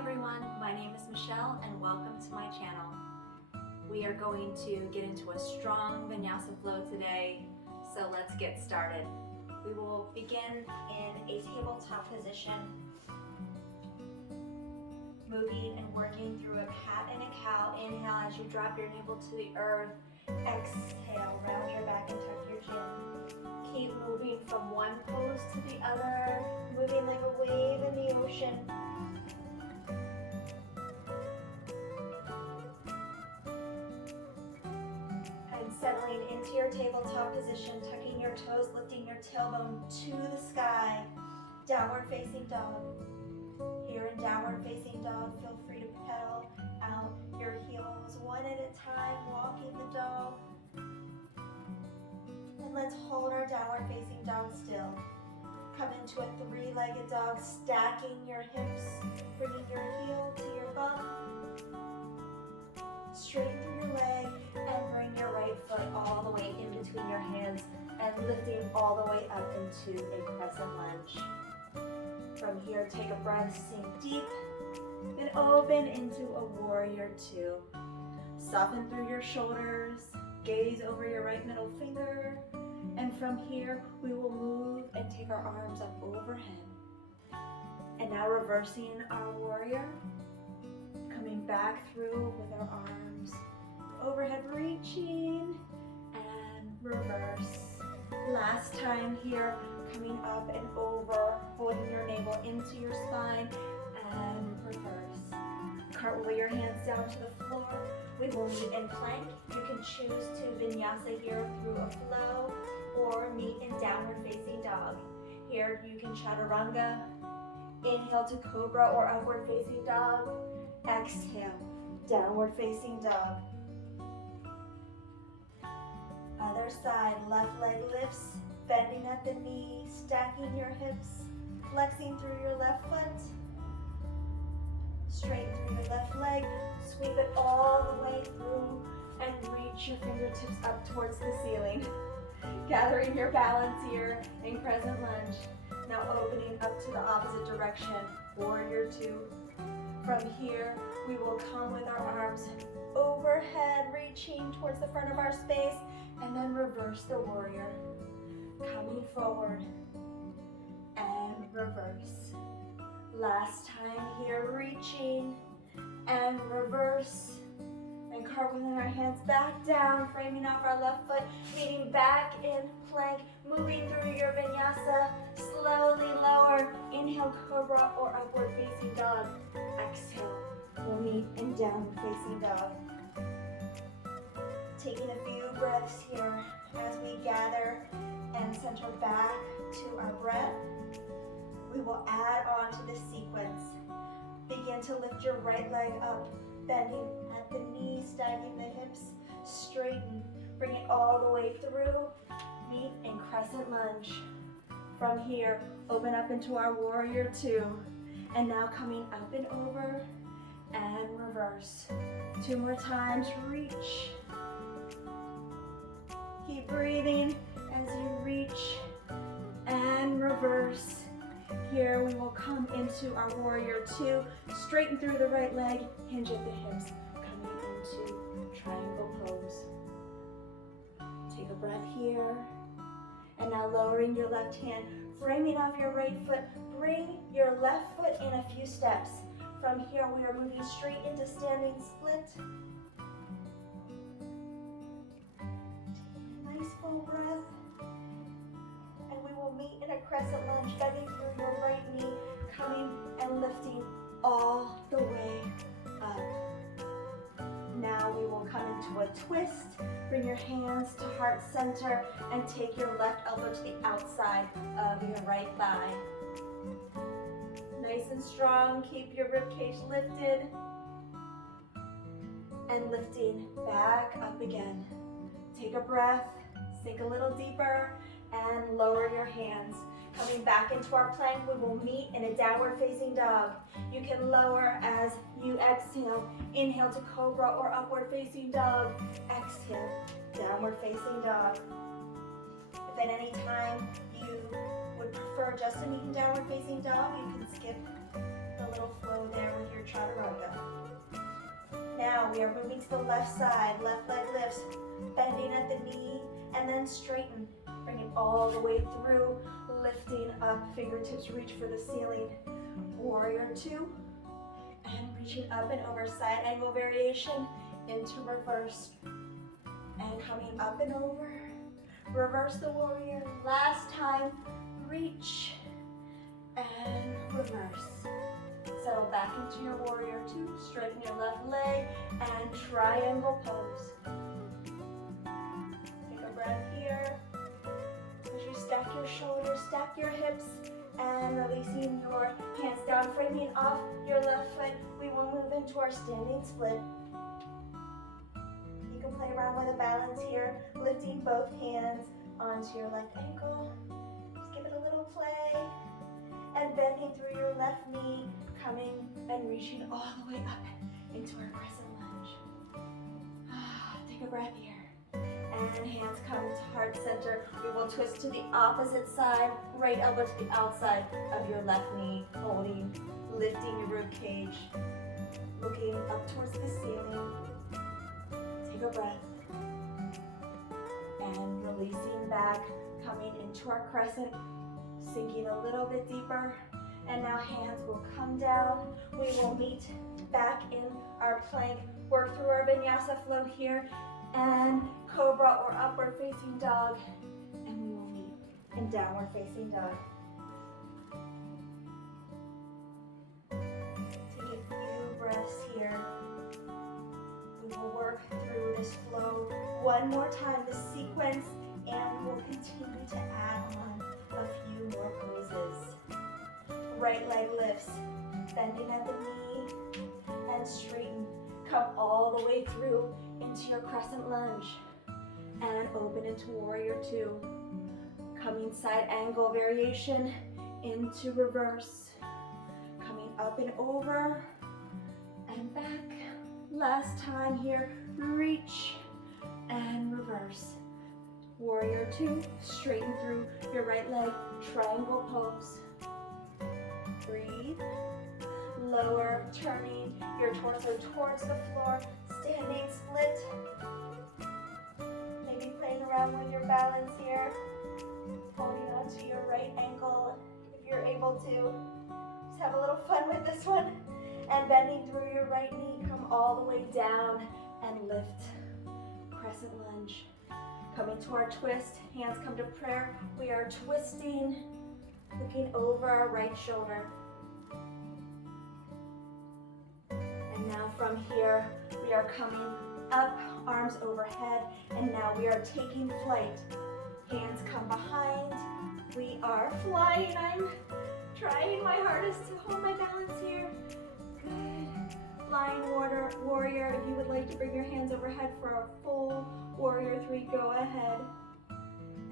everyone, my name is Michelle and welcome to my channel. We are going to get into a strong vinyasa flow today, so let's get started. We will begin in a tabletop position, moving and working through a cat and a cow. Inhale as you drop your navel to the earth. Exhale, round your back and tuck your chin. Keep moving from one pose to the other, moving like a wave in the ocean. And settling into your tabletop position, tucking your toes, lifting your tailbone to the sky. Downward facing dog. Here in downward facing dog, feel free to pedal out your heels one at a time, walking the dog. And let's hold our downward facing dog still. Come into a three-legged dog, stacking your hips, bringing your heel to your bum. Straighten through your leg and bring your right foot all the way in between your hands and lifting all the way up into a crescent lunge. From here, take a breath, sink deep, then open into a warrior two. Soften through your shoulders, gaze over your right middle finger, and from here, we will move and take our arms up overhead. And now reversing our warrior, coming back through with our arms overhead, reaching and reverse. Last time here, coming up and over, holding your navel into your spine and reverse. Cartwheel your hands down to the floor. We will meet in plank. You can choose to vinyasa here through a flow or meet in downward facing dog. Here you can chaturanga. Inhale to cobra or upward facing dog. Exhale, downward facing dog. Other side, left leg lifts, bending at the knee, stacking your hips, flexing through your left foot. Straighten through your left leg, sweep it all the way through and reach your fingertips up towards the ceiling. Gathering your balance here in crescent lunge. Now opening up to the opposite direction, warrior two. From here, we will come with our arms overhead, reaching towards the front of our space, and then reverse the warrior. Coming forward and reverse. Last time here, reaching and reverse. And cartwheeling our hands back down, framing off our left foot, meeting back in plank, moving through your vinyasa, slowly lower. Inhale, cobra or upward facing dog. Exhale, we'll meet in downward facing dog. Taking a few breaths here as we gather and center back to our breath. We will add on to this sequence. Begin to lift your right leg up, bending at the knee, stacking the hips, straighten, bring it all the way through, meet in crescent lunge. From here, open up into our warrior two, and now coming up and over and reverse. Two more times, reach. Keep breathing as you reach and reverse. Here we will come into our warrior two, straighten through the right leg, hinge at the hips, coming into triangle pose. Take a breath here, and now lowering your left hand, framing off your right foot, bring your left foot in a few steps. From here we are moving straight into standing split. Nice full breath. Meet in a crescent lunge, bending through your right knee, coming and lifting all the way up. Now we will come into a twist. Bring your hands to heart center and take your left elbow to the outside of your right thigh. Nice and strong, keep your ribcage lifted. And lifting back up again. Take a breath, sink a little deeper, and lower your hands. Coming back into our plank, we will meet in a downward facing dog. You can lower as you exhale. Inhale to cobra or upward facing dog. Exhale, downward facing dog. If at any time you would prefer just to meet in downward facing dog, you can skip the little flow there with your now we are moving to the left side. Left leg lifts, bending at the knee, and then straighten. Bring it all the way through, lifting up, fingertips reach for the ceiling. Warrior two, and reaching up and over, side angle variation into reverse. And coming up and over, reverse the warrior. Last time, reach and reverse. Settle back into your warrior two, straighten your left leg, and triangle pose. Take a breath here. As you stack your shoulders, stack your hips, and releasing your hands down, framing off your left foot, we will move into our standing split. You can play around with a balance here, lifting both hands onto your left ankle. Just give it a little play, and bending through your left knee, coming and reaching all the way up into our crescent lunge. Take a breath here. And hands come to heart center. We will twist to the opposite side, right elbow to the outside of your left knee, holding, lifting your rib cage, looking up towards the ceiling. Take a breath. And releasing back, coming into our crescent, sinking a little bit deeper. And now hands will come down. We will meet back in our plank. Work through our vinyasa flow here. And cobra or upward facing dog. And we will meet in downward facing dog. Take a few breaths here. We will work through this flow one more time, this sequence, and we'll continue to add on a few more poses. Right leg lifts, bending at the knee, and straighten. Come all the way through into your crescent lunge, and open into warrior two. Coming side angle variation into reverse. Coming up and over, and back. Last time here, reach and reverse. Warrior two, straighten through your right leg, triangle pose. Breathe. Lower, turning your torso towards the floor, standing split. Maybe playing around with your balance here. Holding onto your right ankle if you're able to. Just have a little fun with this one. And bending through your right knee, come all the way down and lift. Crescent lunge. Coming to our twist, hands come to prayer. We are twisting, looking over our right shoulder. And now from here, we are coming up, arms overhead, and now we are taking flight. Hands come behind. We are flying. I'm trying my hardest to hold my balance here. Good. Flying warrior. If you would like to bring your hands overhead for a full warrior three, go ahead.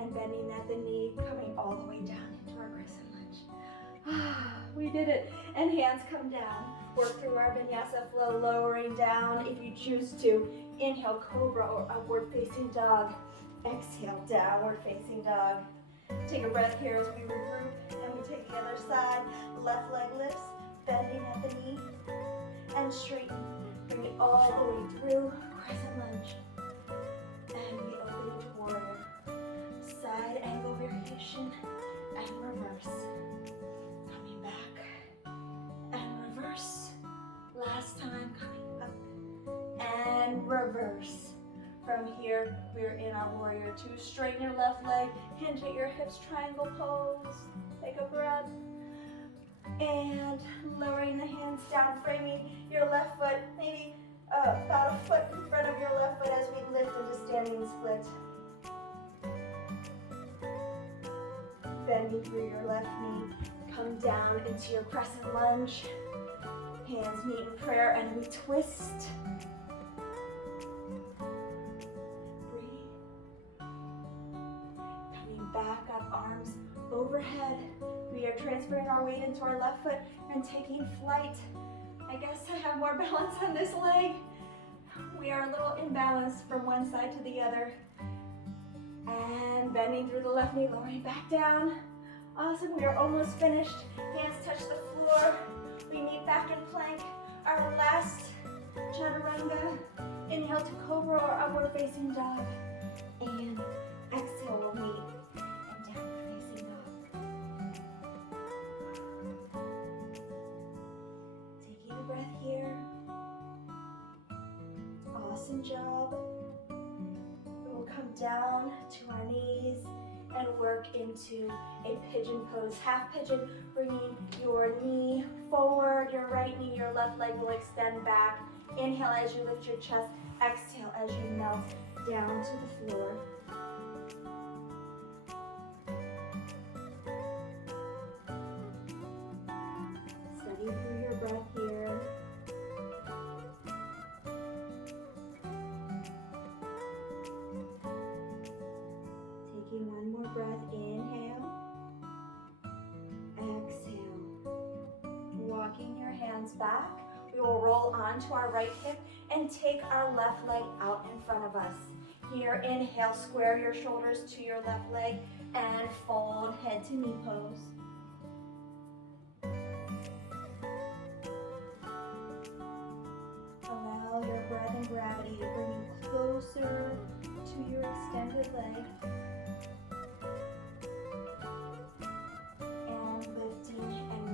And bending at the knee, coming all the way down into our crescent lunge. We did it. And hands come down. Work through our vinyasa flow, lowering down if you choose to. Inhale, cobra or upward facing dog. Exhale, downward facing dog. Take a breath here as we regroup and we take the other side. Left leg lifts, bending at the knee, and straighten. Bring it all the way through, crescent lunge. And we open into warrior. Side angle variation and reverse. Coming back and reverse. Last time, coming up and reverse. From here, we're in our warrior two. Straighten your left leg, hinge at your hips, triangle pose. Take a breath. And lowering the hands down, framing your left foot, maybe about a foot in front of your left foot as we lift into standing split. Bending through your left knee, come down into your crescent lunge. Hands meet in prayer and we twist. Back up, arms overhead. We are transferring our weight into our left foot and taking flight. I guess I have more balance on this leg. We are a little imbalanced from one side to the other. And bending through the left knee, lowering back down. Awesome, we are almost finished. Hands touch the floor. We meet back in plank. Our last chaturanga chaturanga. Inhale to cobra or upward facing dog. And exhale, we'll meet in downward facing dog. Taking a breath here. Awesome job. We'll come down to our knees and work into a pigeon pose. Half pigeon, bringing your knee forward, your right knee, your left leg will extend back. Inhale as you lift your chest. Exhale as you melt down to the floor. Steady through your breath here. Taking one more breath, inhale, exhale. Walking your hands back, we will roll onto our right hip and take our left leg out in front of us. Here, inhale, square your shoulders to your left leg and fold head to knee pose. Allow your breath and gravity to bring you closer to your extended leg.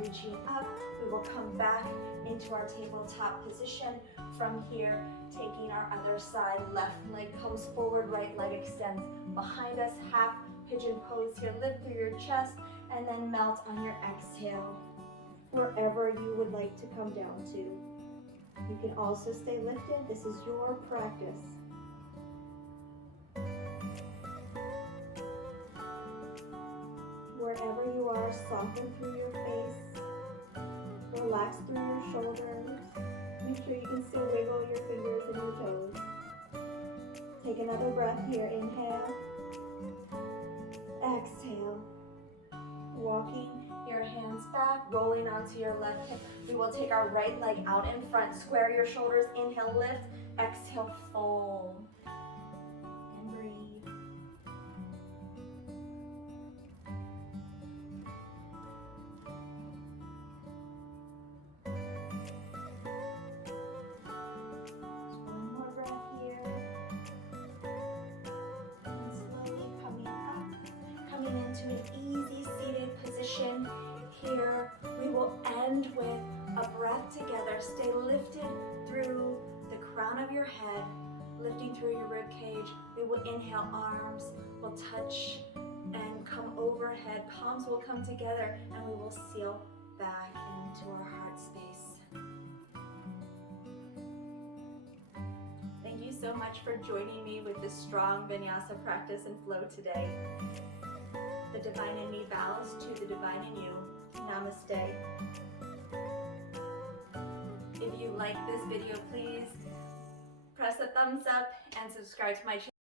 Reaching up, we will come back into our tabletop position. From here, taking our other side, left leg comes forward, right leg extends behind us, half pigeon pose here. Lift through your chest and then melt on your exhale, wherever you would like to come down to. You can also stay lifted. This is your practice. Wherever you are, soften through your face, relax through your shoulders. Make sure you can still wiggle your fingers and your toes. Take another breath here, inhale, exhale. Walking your hands back, rolling onto your left hip. We will take our right leg out in front, square your shoulders, inhale, lift, exhale, fold, and breathe. Into an easy seated position. Here we will end with a breath together. Stay lifted through the crown of your head, lifting through your rib cage. We will inhale, arms will touch and come overhead. Palms will come together and we will seal back into our heart space. Thank you so much for joining me with this strong vinyasa practice and flow today. The divine in me bows to the divine in you. Namaste. If you like this video, please press a thumbs up and subscribe to my channel.